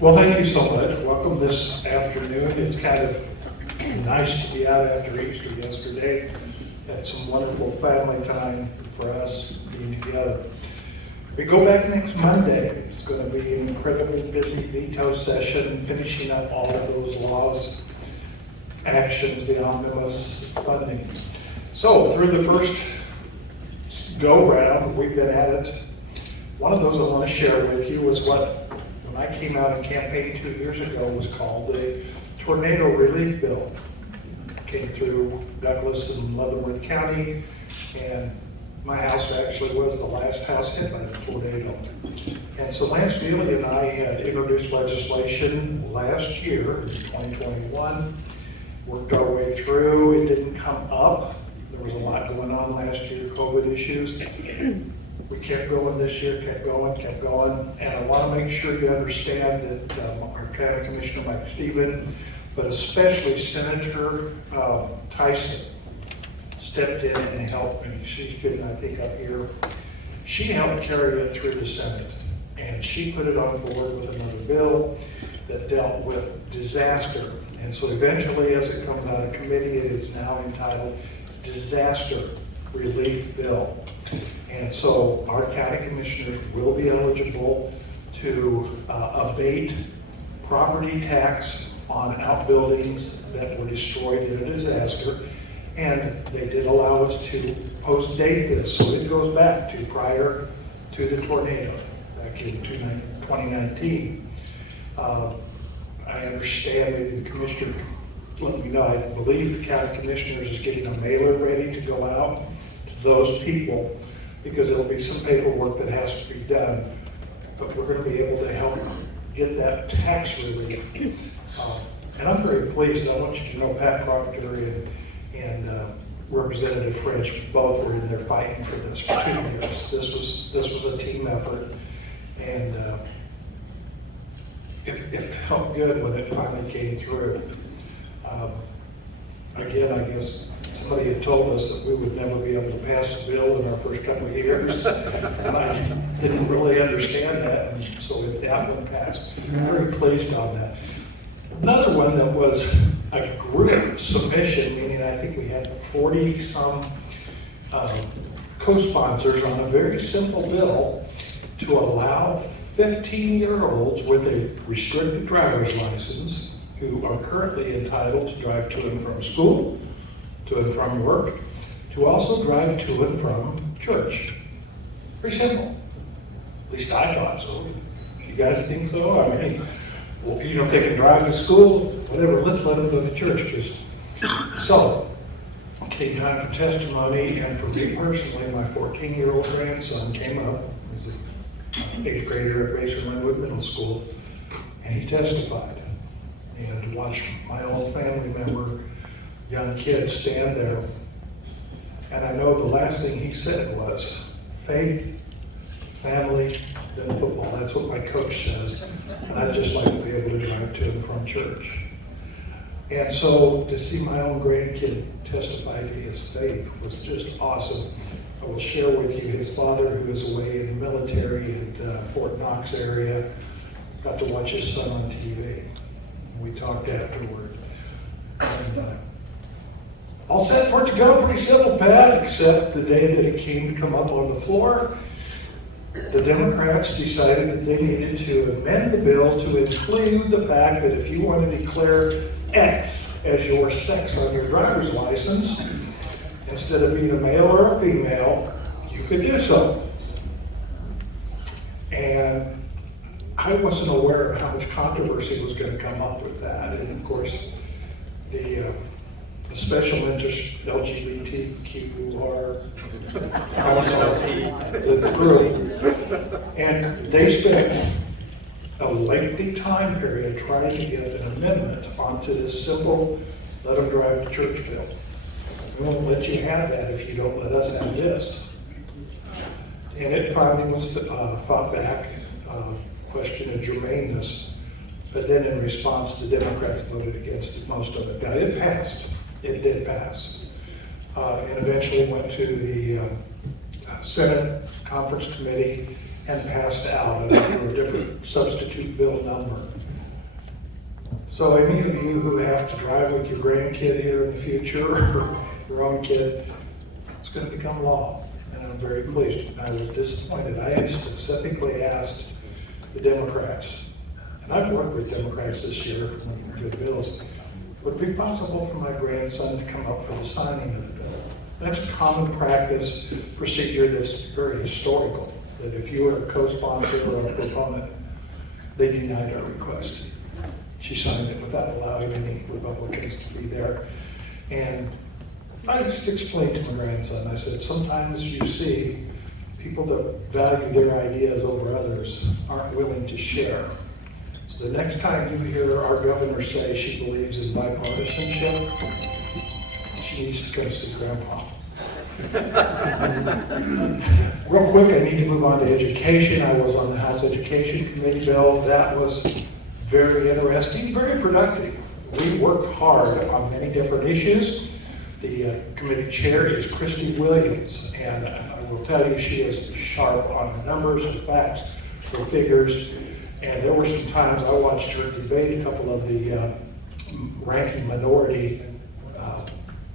Well, thank you so much. Welcome this afternoon. It's kind of nice to be out after Easter yesterday. Had some wonderful family time for us being together. We go back next Monday. It's going to be an incredibly busy veto session, finishing up all of those laws, actions, the omnibus funding. So through the first go round, we've been at it. One of those I want to share with you was what, when I came out and campaigned 2 years ago, was called the Tornado Relief Bill. Came through Douglas and Leavenworth County, and my house actually was the last house hit by the tornado. And so Lance Feely and I had introduced legislation last year, in 2021, worked our way through. It didn't come up. There was a lot going on last year, COVID issues. We kept going this year, kept going. And I want to make sure you understand that our County Commissioner Mike Stephen, but especially Senator Tyson, stepped in and helped me. She's been, I think, up here. She helped carry it through the Senate, and she put it on board with another bill that dealt with disaster. And so eventually, as it comes out of committee, it is now entitled Disaster Relief Bill. And so our county commissioners will be eligible to abate property tax on outbuildings that were destroyed in a disaster. And they did allow us to post-date this, so it goes back to prior to the tornado, back in 2019. I understand maybe the commissioner let me know, I believe the county commissioners is getting a mailer ready to go out to those people, because there'll be some paperwork that has to be done, but we're going to be able to help get that tax relief. And I'm very pleased. I want you to know Pat Proctor and Representative French both were in there fighting for this for 2 years. This was a team effort, and it felt good when it finally came through. Again, I guess somebody had told us that we would never be able to pass the bill in our first couple of years, and I didn't really understand that, and so that one passed. I'm very pleased on that. Another one that was a group submission, meaning I think we had 40-some co-sponsors on a very simple bill to allow 15-year-olds with a restricted driver's license who are currently entitled to drive to and from school, to and from work, to also drive to and from church. Pretty simple. At least I thought so. You guys think so? I mean, well, you know, if they can drive to school, whatever, let's let them go to church. So, came time for testimony, and for me personally, my 14-year-old grandson came up. He's an 8th grader at Leavenworth Middle School, and he testified. And to watch my own family member, young kid, stand there. And I know the last thing he said was, faith, family, then football. That's what my coach says. And I'd just like to be able to drive to and from church. And so to see my own grandkid testify to his faith was just awesome. I will share with you his father, who is away in the military at Fort Knox area, got to watch his son on TV. We talked afterward. And all set for it to go, pretty simple, Pat, except the day that it came to come up on the floor, the Democrats decided that they needed to amend the bill to include the fact that if you want to declare X as your sex on your driver's license, instead of being a male or a female, you could do so. And I wasn't aware of how much controversy was going to come up with that. And of course, the special interest LGBTQR, the group, and they spent a lengthy time period trying to get an amendment onto this simple let them drive to church bill. We won't let you have that if you don't let us have this. And it finally was fought back. Question of germaneness, but then in response, the Democrats voted against it, most of it. Now it passed, it did pass, and eventually went to the Senate Conference Committee and passed out under a different substitute bill number. So any of you who have to drive with your grandkid here in the future, or your own kid, it's going to become law, and I'm very pleased. I was disappointed. I had specifically asked the Democrats, and I've worked with Democrats this year on good bills, would it be possible for my grandson to come up for the signing of the bill? That's a common practice procedure that's very historical, that if you are a co-sponsor or a proponent, they denied our request. She signed it without allowing any Republicans to be there. And I just explained to my grandson, I said, sometimes you see people that value their ideas over others aren't willing to share. So the next time you hear our governor say she believes in bipartisanship, she needs to go see Grandpa. Real quick, I need to move on to education. I was on the House Education Committee bill. That was very interesting, very productive. We worked hard on many different issues. The committee chair is Christy Williams, and I will tell you she is sharp on her numbers, her facts, her figures. And there were some times I watched her debate a couple of the ranking minority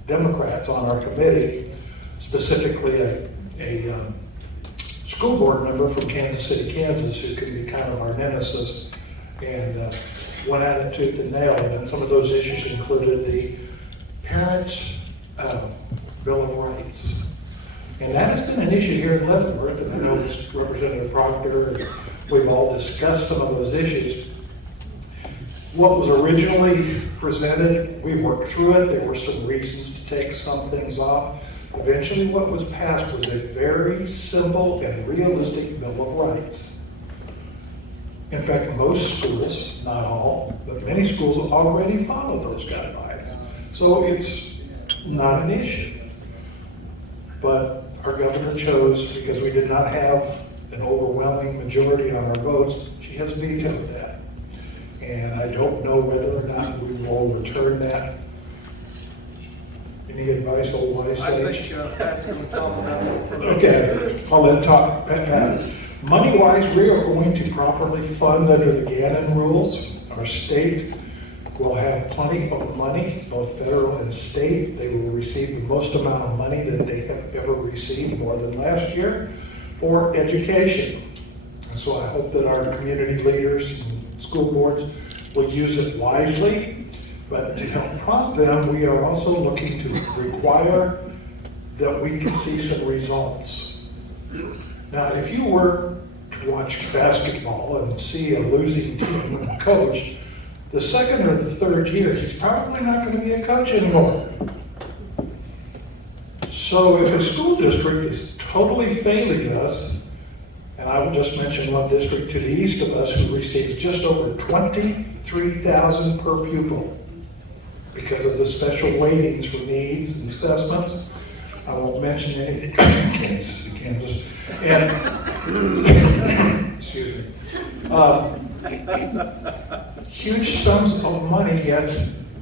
Democrats on our committee, specifically a school board member from Kansas City, Kansas, who could be kind of our nemesis, and went at it tooth and nail. And some of those issues included the Parents' Bill of Rights. And that has been an issue here in Leavenworth, and I know Representative Proctor, and we've all discussed some of those issues. What was originally presented, we worked through it. There were some reasons to take some things off. Eventually, what was passed was a very simple and realistic Bill of Rights. In fact, most schools, not all, but many schools already follow those guidelines. So it's not an issue. But our governor chose, because we did not have an overwhelming majority on our votes, she has vetoed that. And I don't know whether or not we will return that. Any advice, old wise sage? I think Pat's going to talk about it. Okay, I'll let him talk. Pat. Money-wise, we are going to properly fund under the Gannon rules. Our state will have plenty of money, both federal and state. They will receive the most amount of money that they have ever received, more than last year, for education. And so I hope that our community leaders and school boards will use it wisely. But to help prompt them, we are also looking to require that we can see some results. Now, if you were to watch basketball and see a losing team and a coach, the second or the third year, he's probably not going to be a coach anymore. So if a school district is totally failing us, and I will just mention one district to the east of us who receives just over $23,000 per pupil because of the special weightings for needs and assessments. I won't mention anything in Kansas. And excuse me. Huge sums of money, yet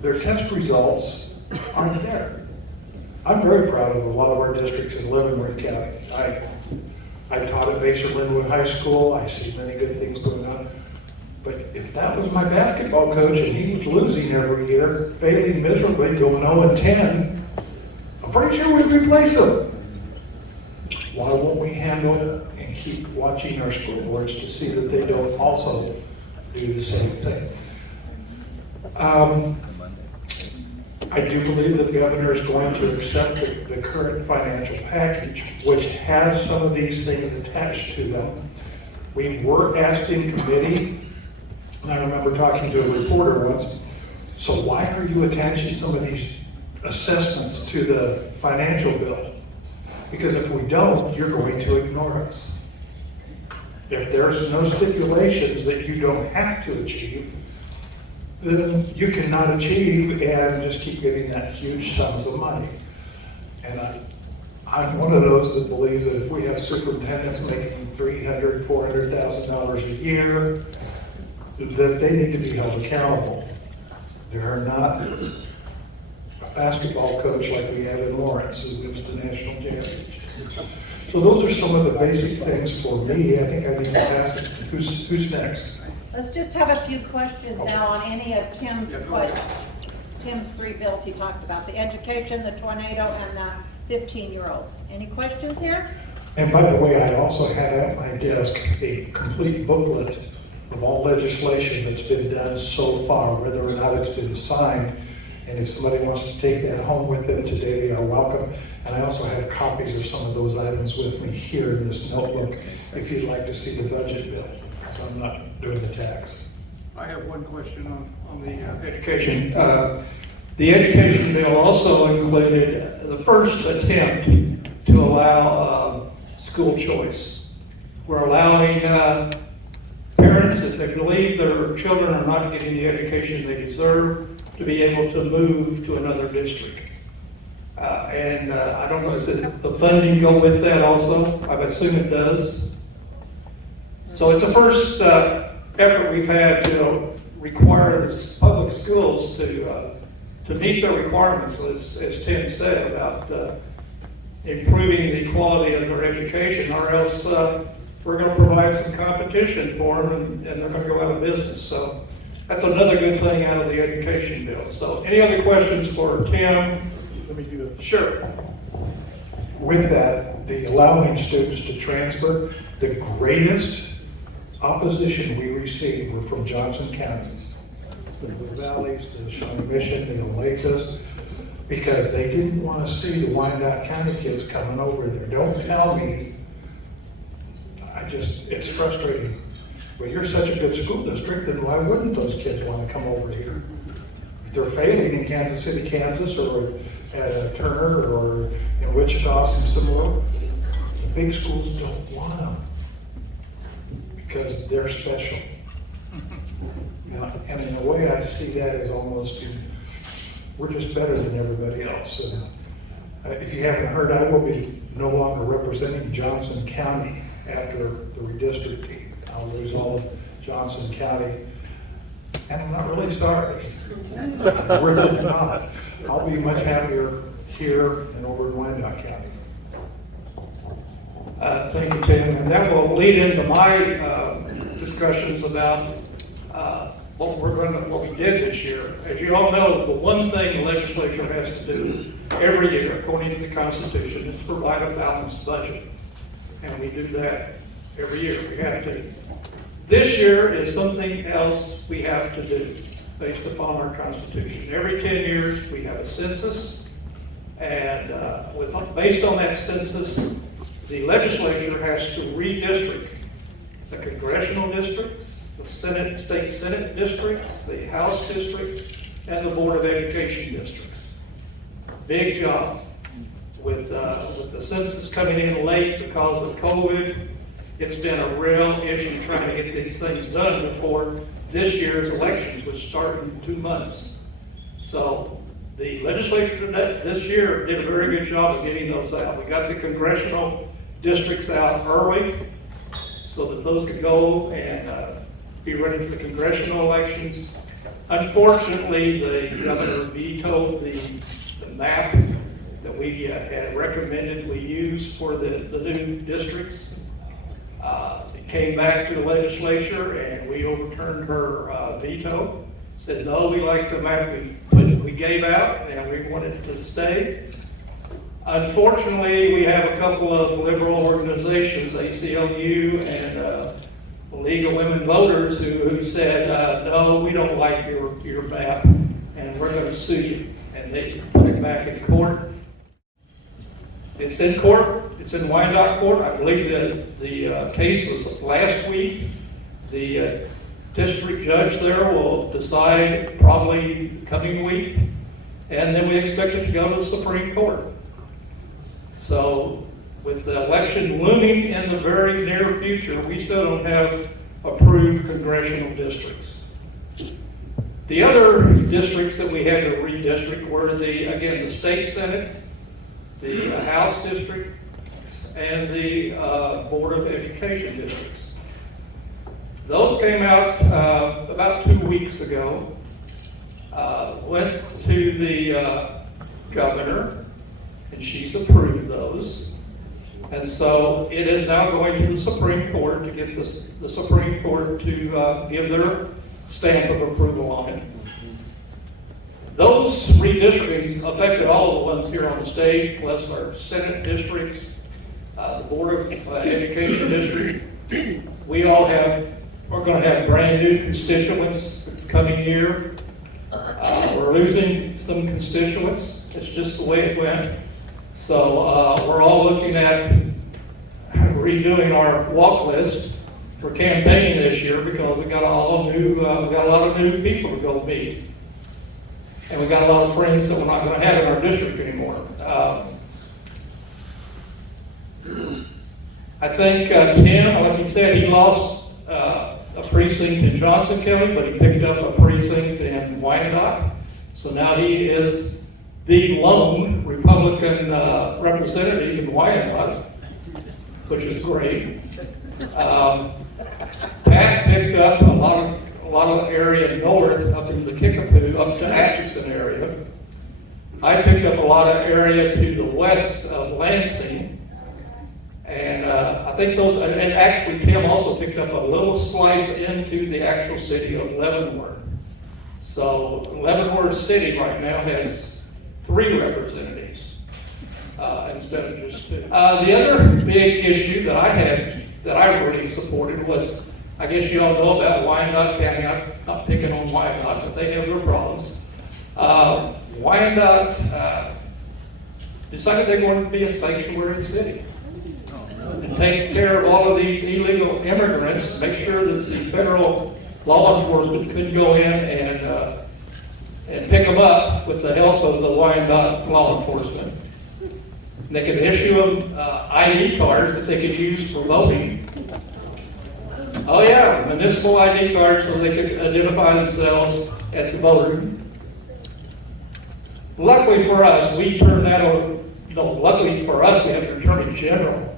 their test results aren't there. I'm very proud of a lot of our districts in Leavenworth County. I taught at Basehor High School. I see many good things going on. But if that was my basketball coach and he was losing every year, failing miserably, going 0-10, I'm pretty sure we'd replace him. Why won't we handle it and keep watching our school boards to see that they don't also do the same thing? I do believe that the governor is going to accept the current financial package, which has some of these things attached to them. We were asked in committee, and I remember talking to a reporter once, so why are you attaching some of these assessments to the financial bill? Because if we don't, you're going to ignore us. If there's no stipulations that you don't have to achieve, then you cannot achieve and just keep getting that huge sums of money. And I'm one of those that believes that if we have superintendents making $300,000, $400,000 a year, that they need to be held accountable. They're not a basketball coach like we have in Lawrence who wins the national championship. So those are some of the basic things for me. I think I need to pass it. Who's next? Let's just have a few questions now on any of Tim's Tim's three bills he talked about, the education, the tornado, and the 15-year-olds. Any questions here? And by the way, I also have at my desk a complete booklet of all legislation that's been done so far, whether or not it's been signed. And if somebody wants to take that home with them today, they are welcome. And I also have copies of some of those items with me here in this notebook, if you'd like to see the budget bill. So I'm not doing the tax. I have one question on the education. The education bill also included the first attempt to allow school choice. We're allowing parents, if they believe their children are not getting the education they deserve, to be able to move to another district. And I don't know, does the funding go with that also? I assume it does. So it's the first effort we've had to require the public schools to meet their requirements, as Tim said, about improving the quality of their education, or else we're going to provide some competition for them and they're going to go out of business. So that's another good thing out of the education bill. So any other questions for Tim? Let me do it. Sure. With that, the allowing students to transfer, the greatest opposition we received were from Johnson County. The Valleys, the Shawnee Mission, the Olathe, because they didn't want to see the Wyandotte County kids coming over there. Don't tell me, it's frustrating. Well, you're such a good school district, then why wouldn't those kids want to come over here? If they're failing in Kansas City, Kansas, or at Turner, or in Wichita, similar, the big schools don't want them because they're special. And in a way, I see that as almost, we're just better than everybody else. And if you haven't heard, I will be no longer representing Johnson County after the redistricting. I'll lose all of Johnson County, and I'm not really sorry. I'm really not. I'll be much happier here and over in Wyandotte County. Thank you, Tim. And that will lead into my discussions about what we did this year. As you all know, the one thing the legislature has to do every year, according to the Constitution, is provide a balanced budget. And we do that every year. We have to. This year is something else we have to do based upon our Constitution. Every 10 years, we have a census. And based on that census, the legislature has to redistrict the congressional districts, the state senate districts, the House districts, and the Board of Education districts. Big job. With the census coming in late because of COVID, it's been a real issue trying to get these things done before this year's elections, which start in 2 months. So the legislature this year did a very good job of getting those out. We got the congressional districts out early so that those could go and be ready for the congressional elections. Unfortunately, the governor vetoed the map that we had recommended we use for the new districts. It came back to the legislature and we overturned her veto. Said, no, we like the map we gave out and we wanted it to stay. Unfortunately, we have a couple of liberal organizations, ACLU and the League of Women Voters, who said, no, we don't like your map and we're going to sue you. And they put it back in court. It's in court. It's in Wyandotte Court. I believe that the case was last week. The district judge there will decide probably coming week, and then we expect it to go to the Supreme Court. So with the election looming in the very near future, we still don't have approved congressional districts. The other districts that we had to redistrict were the state senate, the House district, and the Board of Education districts. Those came out about 2 weeks ago, went to the governor, and she's approved those. And so it is now going to the Supreme Court to get the Supreme Court to give their stamp of approval on it. Those redistrictings affected all the ones here on the stage, plus our Senate districts, the Board of Education district. We're going to have brand new constituents coming year. We're losing some constituents. It's just the way it went. So we're all looking at redoing our walk list for campaigning this year because we got a lot of new people to go meet. And we got a lot of friends that we're not going to have in our district anymore. I think Tim, like he said, he lost a precinct in Johnson County, but he picked up a precinct in Wyandotte. So now he is the lone Republican representative in Wyandotte, which is great. Pat picked up a lot of area north up in the Kickapoo, up to Atchison area. I picked up a lot of area to the west of Lansing. And I think and actually Tim also picked up a little slice into the actual city of Leavenworth. So Leavenworth City right now has 3 representatives instead of just 2. The other big issue that I really supported was, I guess you all know about Wyandotte County. I'm not picking on Wyandotte, but they have their problems. Wyandotte decided they wanted to be a sanctuary city and take care of all of these illegal immigrants, make sure that the federal law enforcement could go in and pick them up with the help of the Wyandotte law enforcement. And they could issue them ID cards that they could use for voting. Oh yeah, municipal ID cards so they could identify themselves at the voter. Luckily for us, we turned that over. No, luckily for us, we have an attorney general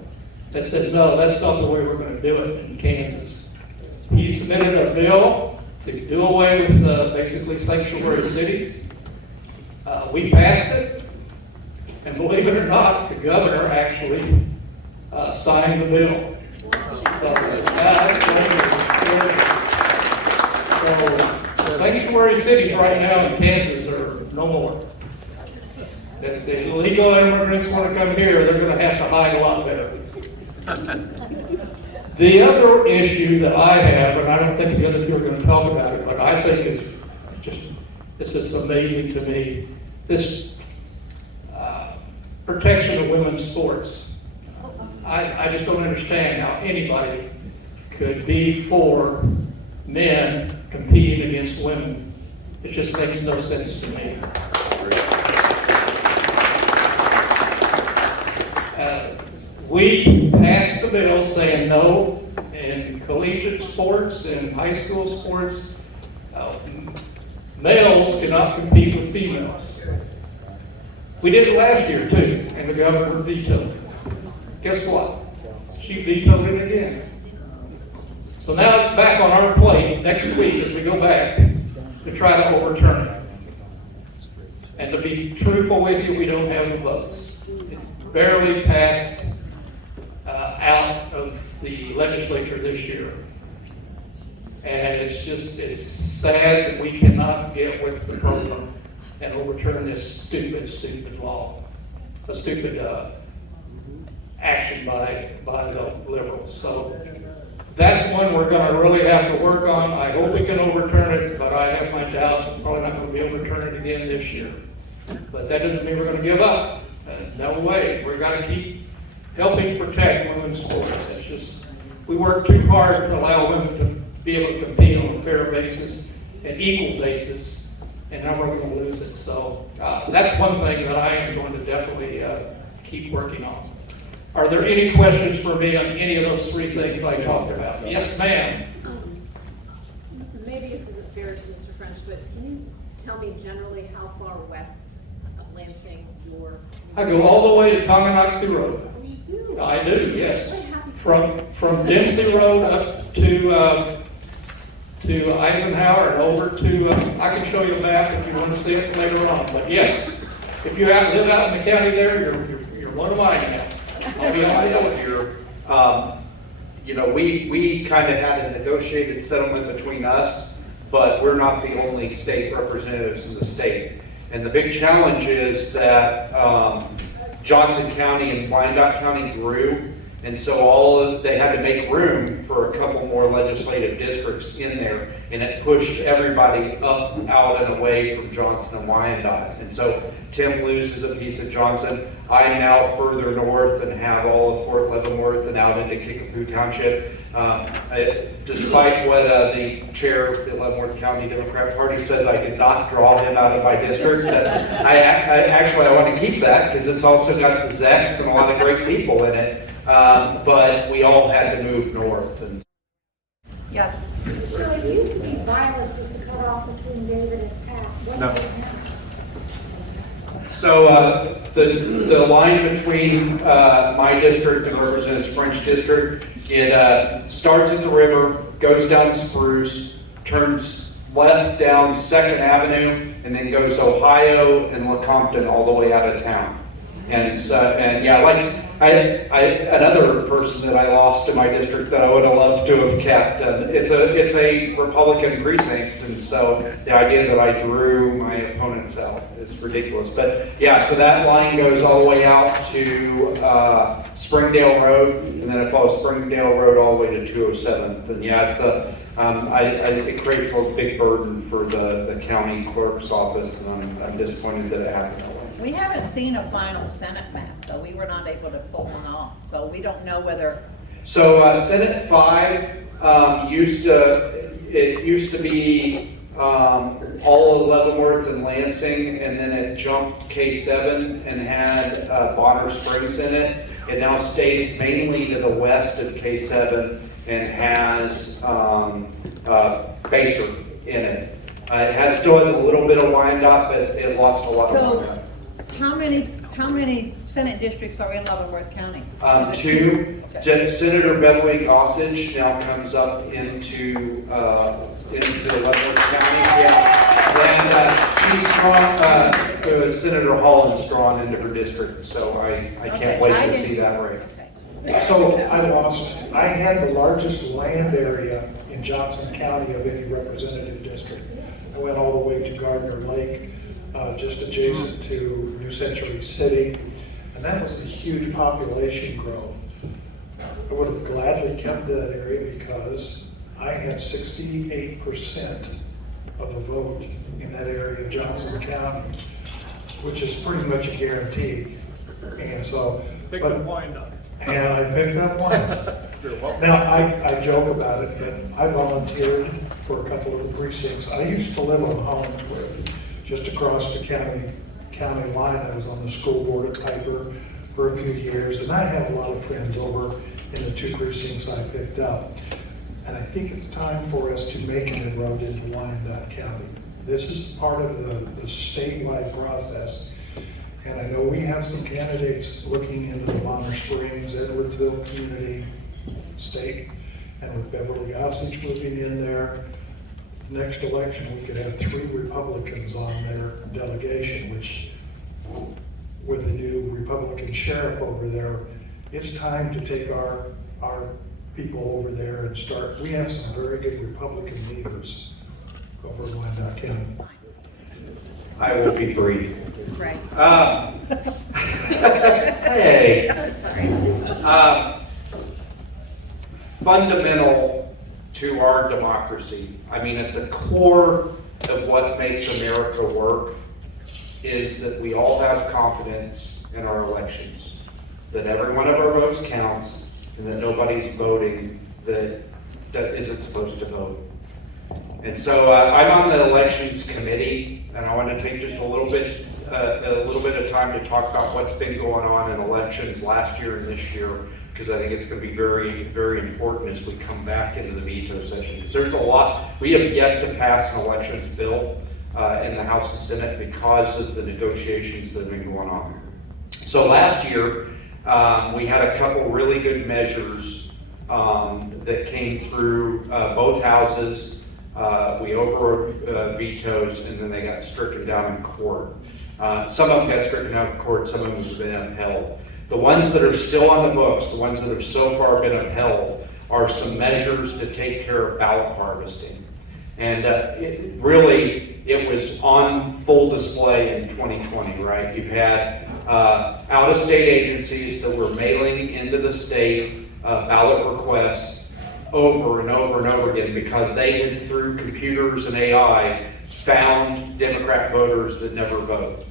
that said, no, that's not the way we're going to do it in Kansas. He submitted a bill to do away with basically sanctuary cities. We passed it, and believe it or not, the governor actually signed the bill. So sanctuary cities right now in Kansas are no more. If the illegal immigrants want to come here, they're going to have to hide a lot better. The other issue that I have, and I don't think the other two are going to talk about it, but I think this is amazing to me, this protection of women's sports. I just don't understand how anybody could be for men competing against women. It just makes no sense to me. We passed the bill saying no in collegiate sports and high school sports. Males cannot compete with females. We did it last year too, and the governor vetoed it. Guess what? She vetoed it again. So now it's back on our plate next week as we go back to try to overturn it. And to be truthful with you, we don't have the votes. It barely passed out of the legislature this year. And it's sad that we cannot get with the program and overturn this stupid law, a stupid action by the liberals. So that's one we're going to really have to work on. I hope we can overturn it, but I have my doubts. It's probably not going to be overturned again this year. But that doesn't mean we're going to give up. No way. We're going to keep helping protect women's sports. It's just, we work too hard to allow women to be able to compete on a fair basis, an equal basis, and now we're going to lose it. So that's one thing that I am going to definitely keep working on. Are there any questions for me on any of those 3 things I talked about? Yes, ma'am. Maybe this isn't fair to Mr. French, but can you tell me generally how far west of Lansing your... I go all the way to Tonganoxie Road. Oh, you do? I do, yes. From Dempsey Road up to Eisenhower and over to, I can show you a map if you want to see it later on. But yes, if you live out in the county there, you're one of mine now. I'll be on up here. You know, we kind of had a negotiated settlement between us, but we're not the only state representatives in the state. And the big challenge is that Johnson County and Wyandotte County grew, and so they had to make room for a couple more legislative districts in there, and it pushed everybody up, out, and away from Johnson and Wyandotte. And so Tim loses a piece of Johnson. I'm now further north and have all of Fort Leavenworth and out into Kickapoo Township. Despite what the chair of the Leavenworth County Democrat Party says, I did not draw him out of my district. I want to keep that because it's also got the Zex and a lot of great people in it. But we all had to move north. And Yes. So it used to be violence was the cutoff between David and Pat. What No. is it now? so the line between my district and Representative French district, it starts at the river, goes down Spruce, turns left down 2nd Avenue, and then goes Ohio and Lecompton all the way out of town. And yeah, like another person that I lost in my district that I would have loved to have kept. It's a Republican precinct, and so the idea that I drew my opponents out is ridiculous. But yeah, so that line goes all the way out to Springdale Road, and then it follows Springdale Road all the way to 207th. And yeah, it creates a big burden for the county clerk's office, and I'm disappointed that it happened that way. We haven't seen a final Senate map, though. We were not able to pull one off, so we don't know whether. So Senate 5 used to be all of Leavenworth and Lansing, and then it jumped K7 and had Bonner Springs in it. It now stays mainly to the west of K7 and has Basehor in it. It still has a little bit of Wyandotte, but it lost a lot of Wyandotte. How many Senate districts are in Leavenworth County? Two. Okay. Senator Beverly Gossage now comes up into Leavenworth County. Yeah, and she's Senator Holland's drawn into her district, so I can't wait to see that race. So I had the largest land area in Johnson County of any representative district. I went all the way to Gardner Lake, just adjacent to New Century City, and that was a huge population growth. I would have gladly kept that area because I had 68% of the vote in that area of Johnson County, which is pretty much a guarantee. And so, Pick up Wyandotte. and I picked up one. Now, I joke about it, but I volunteered for a couple of the precincts. I used to live on Hollingsworth, just across the county line. I was on the school board at Piper for a few years, and I had a lot of friends over in the 2 precincts I picked up. And I think it's time for us to make an inroad into Wyandotte County. This is part of the statewide process. And I know we have some candidates looking into the Bonner Springs, Edwardsville community, state, and with Beverly Gossage moving in there. Next election, we could have 3 Republicans on their delegation, which with the new Republican sheriff over there, it's time to take our people over there and start. We have some very good Republican leaders over in Wyandotte County. I will be brief. Right. Hey. Sorry. Fundamental to our democracy, I mean, at the core of what makes America work is that we all have confidence in our elections, that every one of our votes counts, and that nobody's voting that isn't supposed to vote. And so I'm on the elections committee, and I want to take just a little bit of time to talk about what's been going on in elections last year and this year, because I think it's going to be very, very important as we come back into the veto session. Because there's a lot, we have yet to pass an elections bill in the House and Senate because of the negotiations that have been going on. So last year, we had a couple really good measures that came through both houses. We overrode vetoes, and then they got stricken down in court. Some of them got stricken down in court, some of them have been upheld. The ones that are still on the books, the ones that have so far been upheld, are some measures to take care of ballot harvesting. And it was on full display in 2020, right? You had out-of-state agencies that were mailing into the state ballot requests over and over and over again because they had, through computers and AI, found Democrat voters that never vote.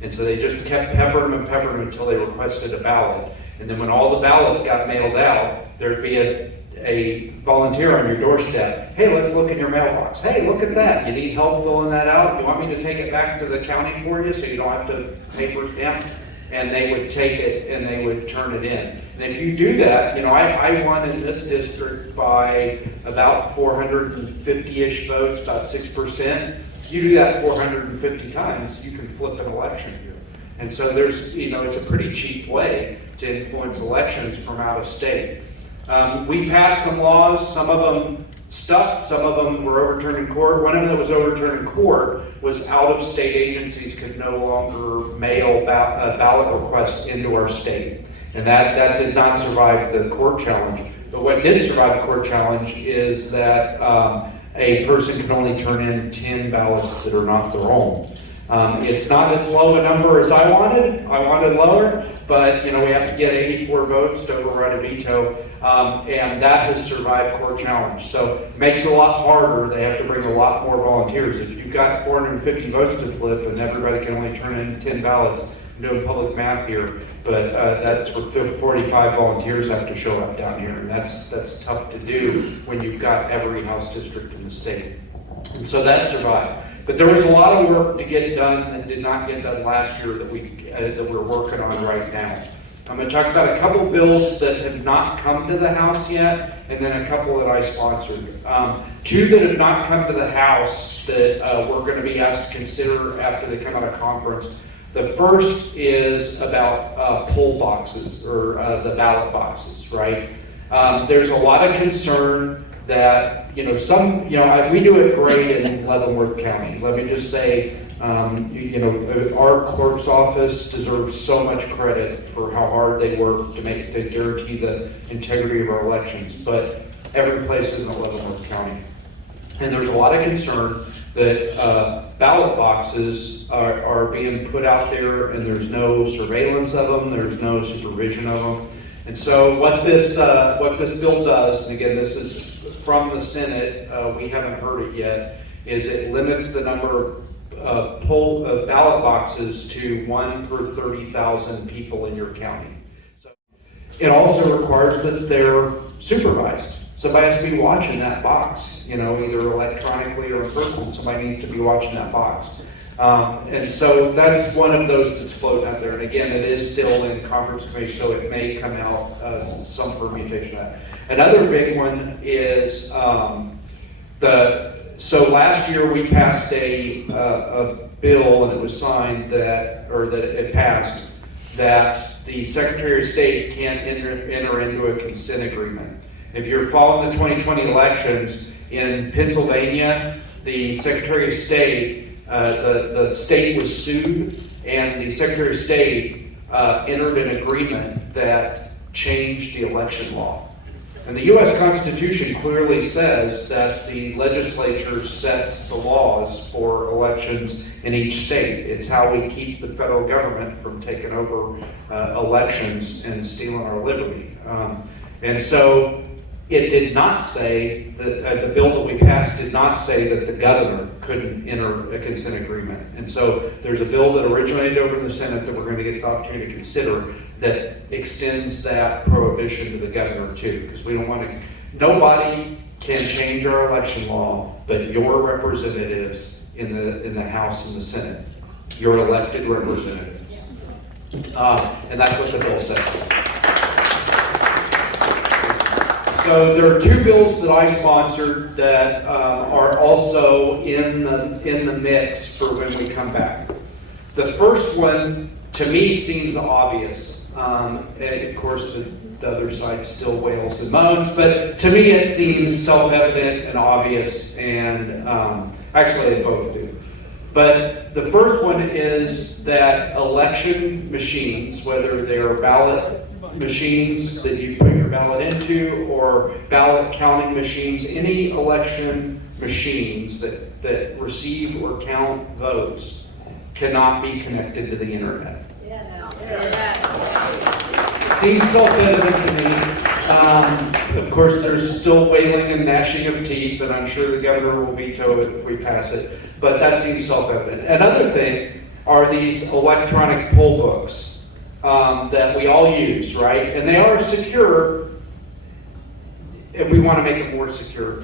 And so they just kept peppering them until they requested a ballot. And then when all the ballots got mailed out, there'd be a volunteer on your doorstep. Hey, let's look in your mailbox. Hey, look at that. You need help filling that out? You want me to take it back to the county for you so you don't have to paper stamp? And they would take it and they would turn it in. And if you do that, I won in this district by about 450-ish votes, about 6%. You do that 450 times, you can flip an election here. And so there's, it's a pretty cheap way to influence elections from out of state. We passed some laws, some of them stuck, some of them were overturned in court. One of them that was overturned in court was out-of-state agencies could no longer mail ballot requests into our state. And that did not survive the court challenge. But what did survive the court challenge is that a person can only turn in 10 ballots that are not their own. It's not as low a number as I wanted. I wanted lower, but we have to get 84 votes to override a veto, and that has survived court challenge. So it makes it a lot harder. They have to bring a lot more volunteers. If you've got 450 votes to flip and everybody can only turn in 10 ballots, I'm doing public math here, but that's what 45 volunteers have to show up down here, and that's tough to do when you've got every House district in the state. And so that survived. But there was a lot of work to get done that did not get done last year that we're working on right now. I'm going to talk about a couple bills that have not come to the House yet, and then a couple that I sponsored. Two that have not come to the House that we're going to be asked to consider after they come out of conference. The first is about poll boxes, or the ballot boxes, right? There's a lot of concern that, we do it great in Leavenworth County. Let me just say, our clerk's office deserves so much credit for how hard they work to guarantee the integrity of our elections, but every place isn't Leavenworth County. And there's a lot of concern that ballot boxes are being put out there and there's no surveillance of them, there's no supervision of them. And so what this bill does, and again, this is from the Senate, we haven't heard it yet, is it limits the number of ballot boxes to 1 per 30,000 people in your county. So it also requires that they're supervised. Somebody has to be watching that box, either electronically or in person. Somebody needs to be watching that box. And so that's one of those that's floating out there. And again, it is still in conference committee, so it may come out some permutation of that. Another big one is so last year we passed a bill, and it was signed that it passed, that the Secretary of State can't enter into a consent agreement. If you're following the 2020 elections in Pennsylvania, the Secretary of State, the state was sued, and the Secretary of State entered an agreement that changed the election law. And the U.S. Constitution clearly says that the legislature sets the laws for elections in each state. It's how we keep the federal government from taking over elections and stealing our liberty. And so it did not say, that the bill that we passed did not say that the governor couldn't enter a consent agreement. And so there's a bill that originated over in the Senate that we're going to get the opportunity to consider that extends that prohibition to the governor too, because we don't want to, nobody can change our election law but your representatives in the House and the Senate, your elected representatives. And that's what the bill says. So there are two bills that I sponsored that are also in the mix for when we come back. The first one, to me, seems obvious. And of course, the other side still wails and moans, but to me it seems self-evident and obvious, and actually they both do. But the first one is that election machines, whether they're ballot machines that you put your ballot into or ballot counting machines, any election machines that receive or count votes cannot be connected to the internet. Seems self-evident to me. Of course, there's still wailing and gnashing of teeth, and I'm sure the governor will veto it if we pass it, but that seems self-evident. Another thing are these electronic poll books that we all use, right? And they are secure, and we want to make it more secure.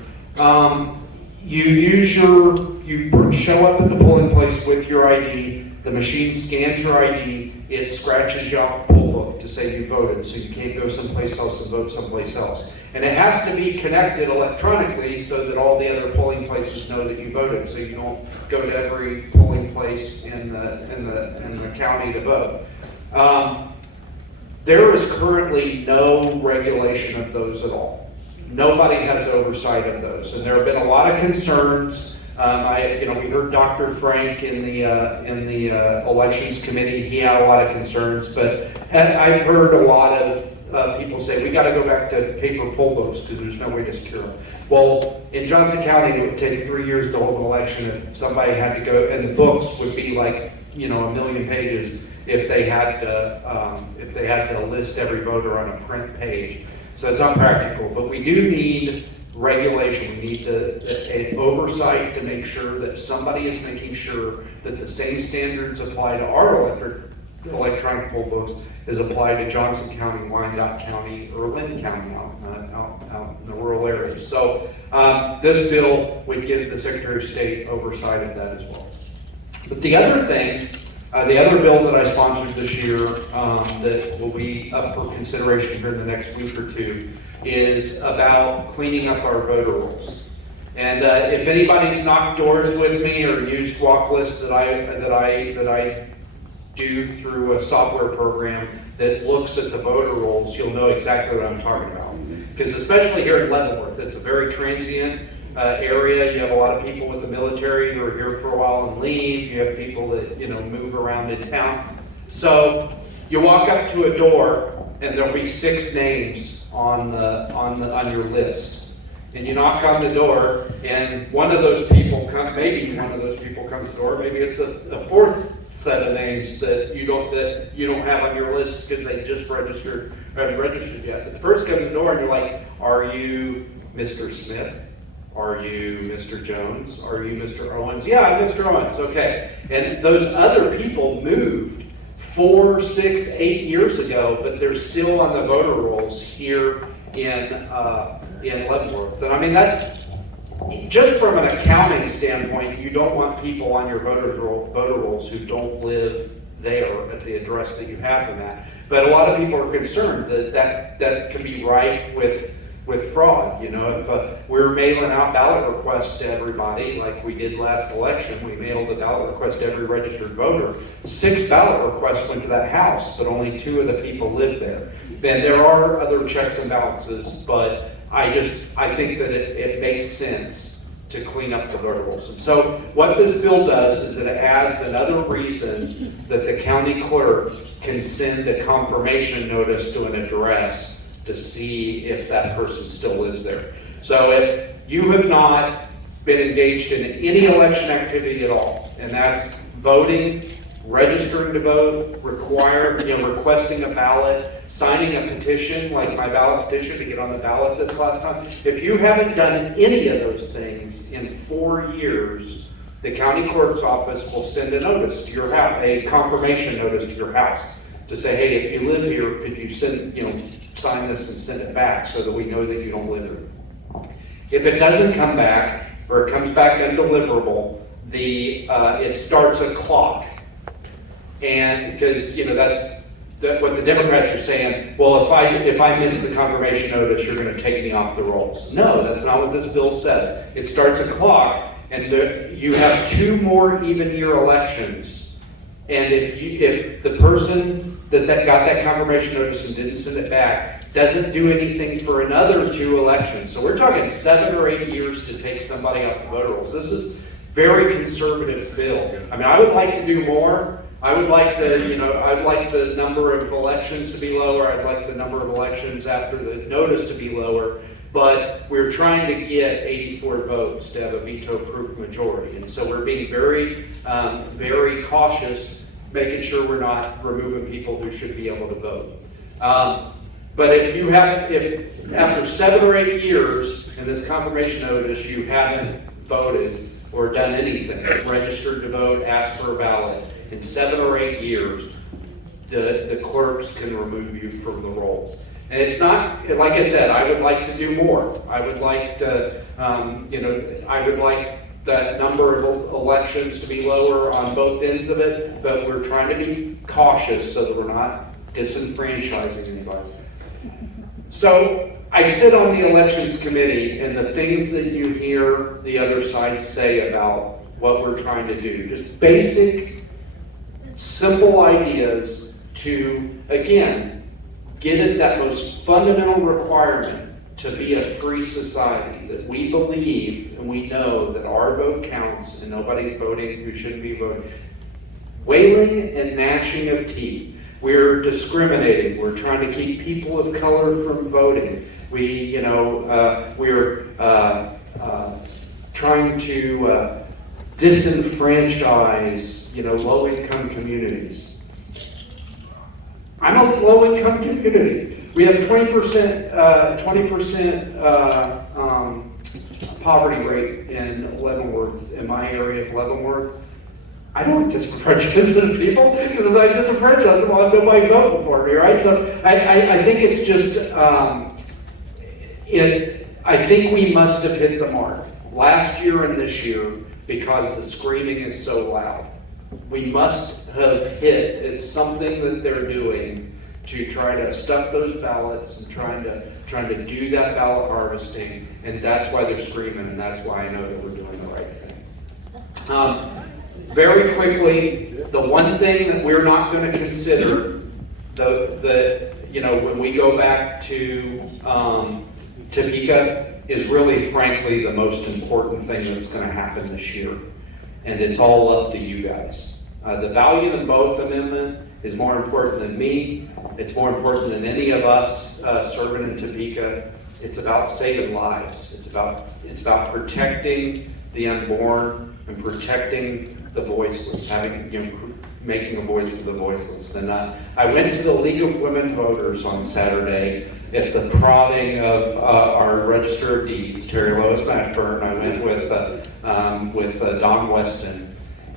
You show up at the polling place with your ID, the machine scans your ID, it scratches you off the poll book to say you voted, so you can't go someplace else and vote someplace else. And it has to be connected electronically so that all the other polling places know that you voted, so you don't go to every polling place in the county to vote. There is currently no regulation of those at all. Nobody has oversight of those, and there have been a lot of concerns. We heard Dr. Frank in the elections committee. He had a lot of concerns, but I've heard a lot of people say we got to go back to paper poll books because there's no way to secure them. Well, in Johnson County, it would take 3 years to hold an election if somebody had to go, and the books would be like a million pages if they had to list every voter on a print page. So it's unpractical, but we do need regulation. We need an oversight to make sure that somebody is making sure that the same standards apply to our electronic poll books as apply to Johnson County, Wyandotte County, or Lynn County out in the rural areas. So this bill would give the Secretary of State oversight of that as well. But the other thing, the other bill that I sponsored this year that will be up for consideration here in the next week or two is about cleaning up our voter rolls. And if anybody's knocked doors with me or used walk lists that I do through a software program that looks at the voter rolls, you'll know exactly what I'm talking about. Because especially here in Leavenworth, it's a very transient area. You have a lot of people with the military who are here for a while and leave. You have people that move around in town. So you walk up to a door and there'll be 6 names on your list, and you knock on the door, and one of those people comes. Maybe one of those people comes to the door. Maybe it's a fourth set of names that you don't have on your list because they just registered or haven't registered yet. But the person comes to the door, and you're like, "Are you Mr. Smith? Are you Mr. Jones? Are you Mr. Owens?" "Yeah, I'm Mr. Owens." "Okay." And those other people moved 4, 6, 8 years ago, but they're still on the voter rolls here in Leavenworth. And I mean, that's just from an accounting standpoint. You don't want people on your voter rolls who don't live there at the address that you have them at. But a lot of people are concerned that can be rife with fraud. If we're mailing out ballot requests to everybody, like we did last election, we mailed a ballot request to every registered voter. 6 ballot requests went to that house, but only 2 of the people lived there. And there are other checks and balances, but I think that it makes sense to clean up the voter rolls. And so what this bill does is it adds another reason that the county clerk can send a confirmation notice to an address to see if that person still lives there. So if you have not been engaged in any election activity at all, and that's voting, registering to vote, requesting a ballot, signing a petition, like my ballot petition to get on the ballot this last time. If you haven't done any of those things in 4 years, the county clerk's office will send a notice to your house, a confirmation notice to your house, to say, "Hey, if you live here, could you sign this and send it back so that we know that you don't live there." If it doesn't come back, or it comes back undeliverable, it starts a clock. And because that's what the Democrats are saying. Well, if I miss the confirmation notice, you're going to take me off the rolls. No, that's not what this bill says. It starts a clock, and you have 2 more even year elections. And if the person that got that confirmation notice and didn't send it back doesn't do anything for another 2 elections, so we're talking 7 or 8 years to take somebody off the voter rolls. This is very conservative bill. I mean, I would like to do more. I would like I'd like the number of elections to be lower. I'd like the number of elections after the notice to be lower. But we're trying to get 84 votes to have a veto-proof majority. And so we're being very, very cautious, making sure we're not removing people who should be able to vote. But if after 7 or 8 years in this confirmation notice, you haven't voted or done anything, registered to vote, asked for a ballot, in 7 or 8 years, the clerks can remove you from the rolls. And it's not, like I said, I would like to do more. I would like to, I would like that number of elections to be lower on both ends of it, but we're trying to be cautious so that we're not disenfranchising anybody. So I sit on the elections committee, and the things that you hear the other side say about what we're trying to do, just basic, simple ideas to, again, get at that most fundamental requirement to be a free society, that we believe and we know that our vote counts and nobody's voting who shouldn't be voting. Wailing and gnashing of teeth. We're discriminating. We're trying to keep people of color from voting. We're trying to disenfranchise, low-income communities. I'm a low-income community. We have 20% poverty rate in Leavenworth, in my area of Leavenworth. I don't disenfranchise people because if I disenfranchise them, I'll have nobody voting for me, right? So I think it's just, I think we must have hit the mark last year and this year because the screaming is so loud. We must have hit, it's something that they're doing to try to stuff those ballots and trying to do that ballot harvesting, and that's why they're screaming, and that's why I know that we're doing the right thing. Very quickly, the one thing that we're not going to consider, when we go back to Topeka, is really, frankly, the most important thing that's going to happen this year. And it's all up to you guys. The value of the both amendment is more important than me. It's more important than any of us serving in Topeka. It's about saving lives. It's about protecting the unborn and protecting the voiceless, making a voice for the voiceless. And I went to the League of Women Voters on Saturday at the prodding of our Register of Deeds, Terry Lois Mashburn. I went with Don Weston.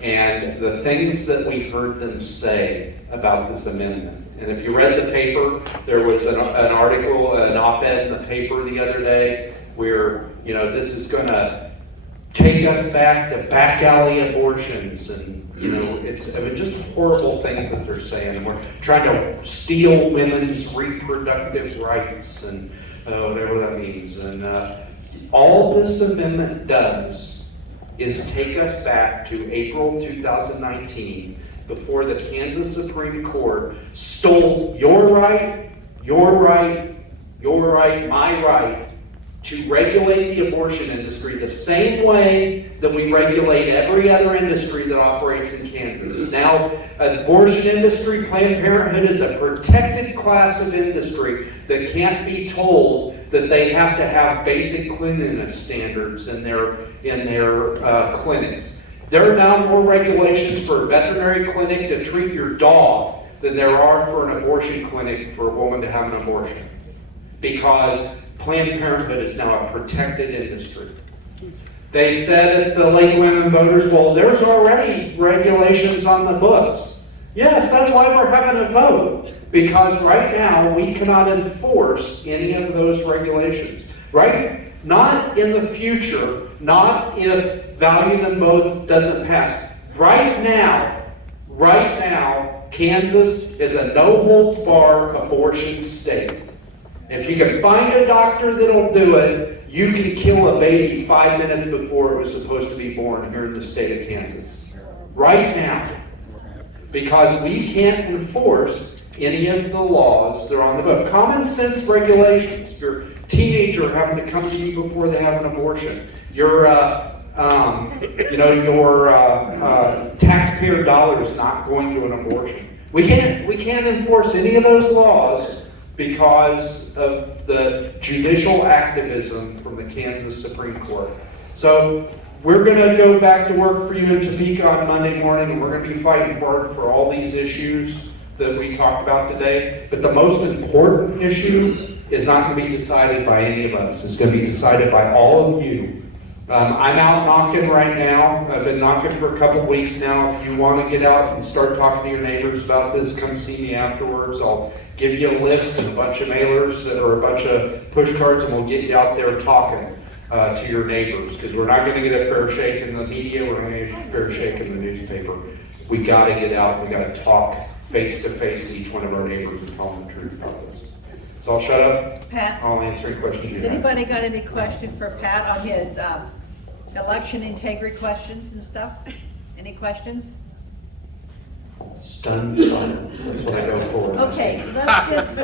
And the things that we heard them say about this amendment. And if you read the paper, there was an article, an op-ed in the paper the other day where, this is going to take us back to back alley abortions. And, it's just horrible things that they're saying. And we're trying to steal women's reproductive rights and whatever that means. And all this amendment does is take us back to April 2019, before the Kansas Supreme Court stole your right, my right to regulate the abortion industry the same way that we regulate every other industry that operates in Kansas. Now, the abortion industry, Planned Parenthood, is a protected class of industry that can't be told that they have to have basic cleanliness standards in their clinics. There are now more regulations for a veterinary clinic to treat your dog than there are for an abortion clinic for a woman to have an abortion, because Planned Parenthood is now a protected industry. They said at the League of Women Voters, well, there's already regulations on the books. Yes, that's why we're having a vote, because right now we cannot enforce any of those regulations, right? Not in the future, not if value them both doesn't pass. Right now, Kansas is a no-holds-barred abortion state. If you can find a doctor that'll do it, you can kill a baby 5 minutes before it was supposed to be born here in the state of Kansas. Right now. Because we can't enforce any of the laws that are on the book. Common sense regulations. Your teenager having to come to you before they have an abortion. Your your taxpayer dollar is not going to an abortion. We can't enforce any of those laws because of the judicial activism from the Kansas Supreme Court. So we're gonna go back to work for you in Topeka on Monday morning, and we're gonna be fighting hard for all these issues that we talked about today. But the most important issue is not gonna be decided by any of us. It's gonna be decided by all of you. I'm out knocking right now. I've been knocking for a couple weeks now. If you want to get out and start talking to your neighbors about this, come see me afterwards. I'll give you a list and a bunch of mailers or a bunch of push cards, and we'll get you out there talking to your neighbors, because we're not going to get a fair shake in the media. We're going to get a fair shake in the newspaper. We got to get out. We got to talk face to face with each one of our neighbors and tell them the truth about this. So I'll shut up. Pat? I'll answer any questions you Has have. anybody got any question for Pat on his election integrity questions and stuff? Any questions? Stunned silence. That's what I go for. Okay, let's just,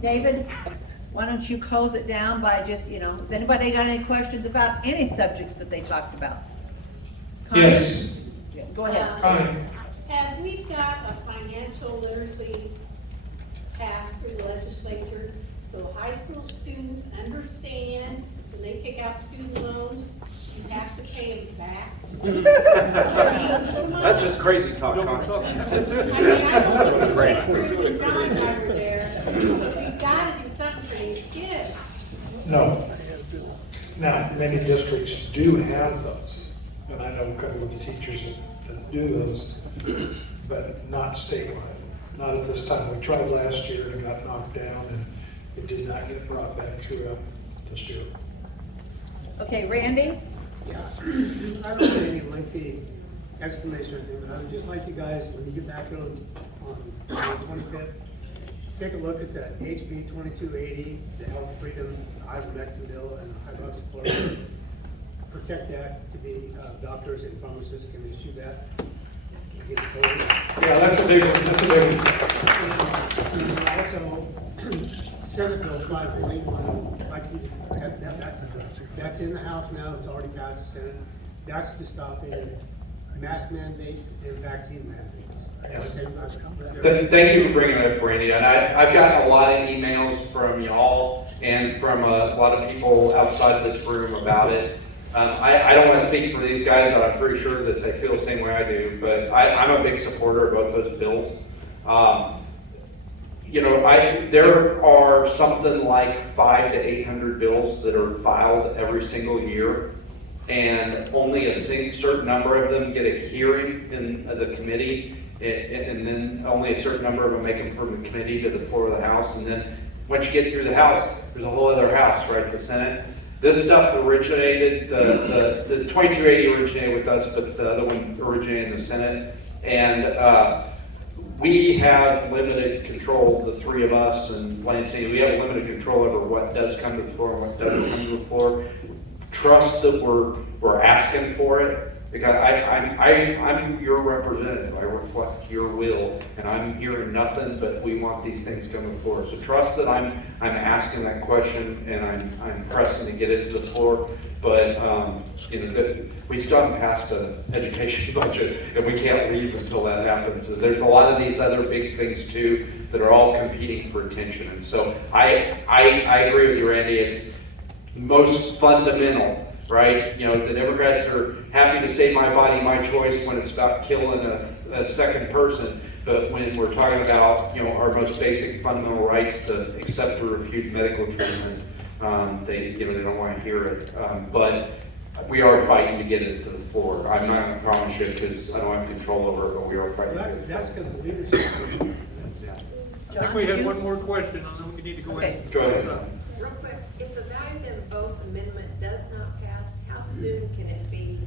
David, why don't you close it down by just, has anybody got any questions about any subjects that they talked about? Connie? Yes. Yeah, go ahead. Connie? Have we got a financial literacy passed through the legislature, so high school students understand when they take out student loans, you have to pay them back? That's just crazy talk, Connie. I mean, I don't know, Rick and John and I were there, we gotta do something for these kids. No. Now, many districts do have those, and I know a couple of the teachers that do those, but not statewide, not at this time. We tried last year and it got knocked down, and it did not get brought back through this year. Okay, Randy? Yeah, I don't have any lengthy explanation or anything, but I would just like you guys, when you get back on the 25th, take a look at that HB 2280, the Health Freedom Ivermectin bill and hydroxychloroquine. Protect that to be doctors and pharmacists can issue that. Get it forward. Yeah, that's a big one, that's a big one. Also, Senate Bill 541, like that's in the House now, it's already passed the Senate. That's to stop mask mandates and vaccine mandates. Thank you for bringing that up, Randy. And I've gotten a lot of emails from y'all and from a lot of people outside of this room about it. I don't want to speak for these guys, but I'm pretty sure that they feel the same way I do. But I'm a big supporter of both those bills. There are something like 500 to 800 bills that are filed every single year, and only a certain number of them get a hearing in the committee, and then only a certain number of them make it from the committee to the floor of the House, and then once you get through the House, there's a whole other House, right, the Senate. This stuff originated, the 2280 originated with us, but the other one originated in the Senate, and we have limited control, the three of us and Lansing, we have limited control over what does come to the floor and what doesn't come to the floor. Trust that we're asking for it, because I'm your representative. I reflect your will, and I'm hearing nothing but we want these things coming forward. So trust that I'm asking that question, and I'm pressing to get it to the floor. But we still haven't passed an education budget, and we can't leave until that happens. And there's a lot of these other big things too that are all competing for attention. And so I agree with you, Randy. It's most fundamental. Right? The Democrats are happy to say my body, my choice when it's about killing a second person. But when we're talking about, our most basic fundamental rights to accept or refuse medical treatment, they don't want to hear it. But we are fighting to get it to the floor. I'm not going to promise you because I don't have control over it, but we are fighting. Well, that's because of leadership. I think we had one more question, and then we need to go ahead. Go ahead. Real quick, if the value them both amendment does not pass, how soon can it be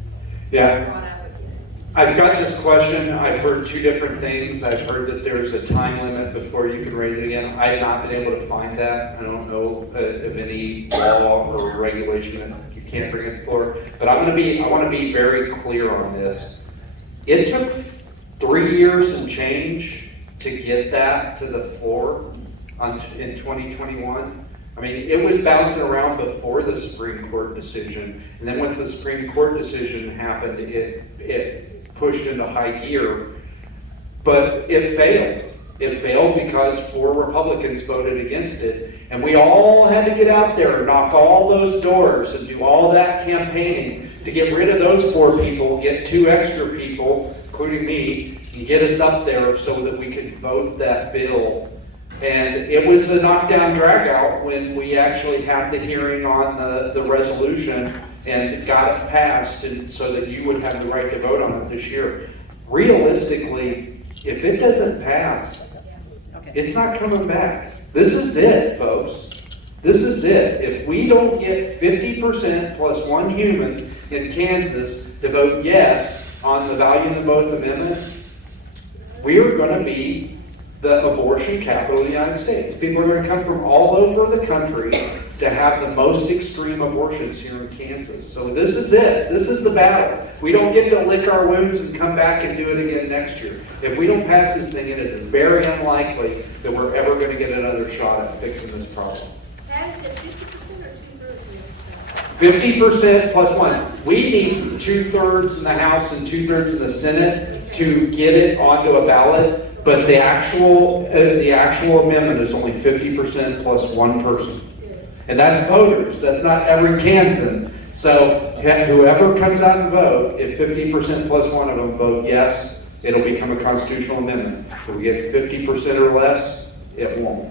Yeah. brought up again? I've got this question. I've heard two different things. I've heard that there's a time limit before you can raise it again. I've not been able to find that. I don't know of any law or regulation that you can't bring it for. But I want to be very clear on this. It took 3 years and change to get that to the floor in 2021. I mean, it was bouncing around before the Supreme Court decision, and then once the Supreme Court decision happened, it pushed into high gear, but it failed. It failed because 4 Republicans voted against it, and we all had to get out there and knock all those doors and do all that campaigning to get rid of those 4 people, get 2 extra people, including me, and get us up there so that we could vote that bill. And it was a knockdown drag out when we actually had the hearing on the resolution and got it passed, and so that you would have the right to vote on it this year. Realistically, if it doesn't pass, it's not coming back. This is it, folks. This is it. If we don't get 50% plus 1 human in Kansas to vote yes on the value of the both amendment, we are going to be the abortion capital of the United States. People are going to come from all over the country to have the most extreme abortions here in Kansas. So this is it. This is the battle. We don't get to lick our wounds and come back and do it again next year. If we don't pass this thing, it is very unlikely that we're ever going to get another shot at fixing this problem. Pat, is it 50% or 2/3? 50% plus 1. We need 2/3 in the House and 2/3 in the Senate to get it onto a ballot. But the actual amendment is only 50% plus 1 person. And that's voters, that's not every Kansan. So whoever comes out and vote, if 50% plus 1 of them vote yes, it'll become a constitutional amendment. If we get 50% or less, it won't.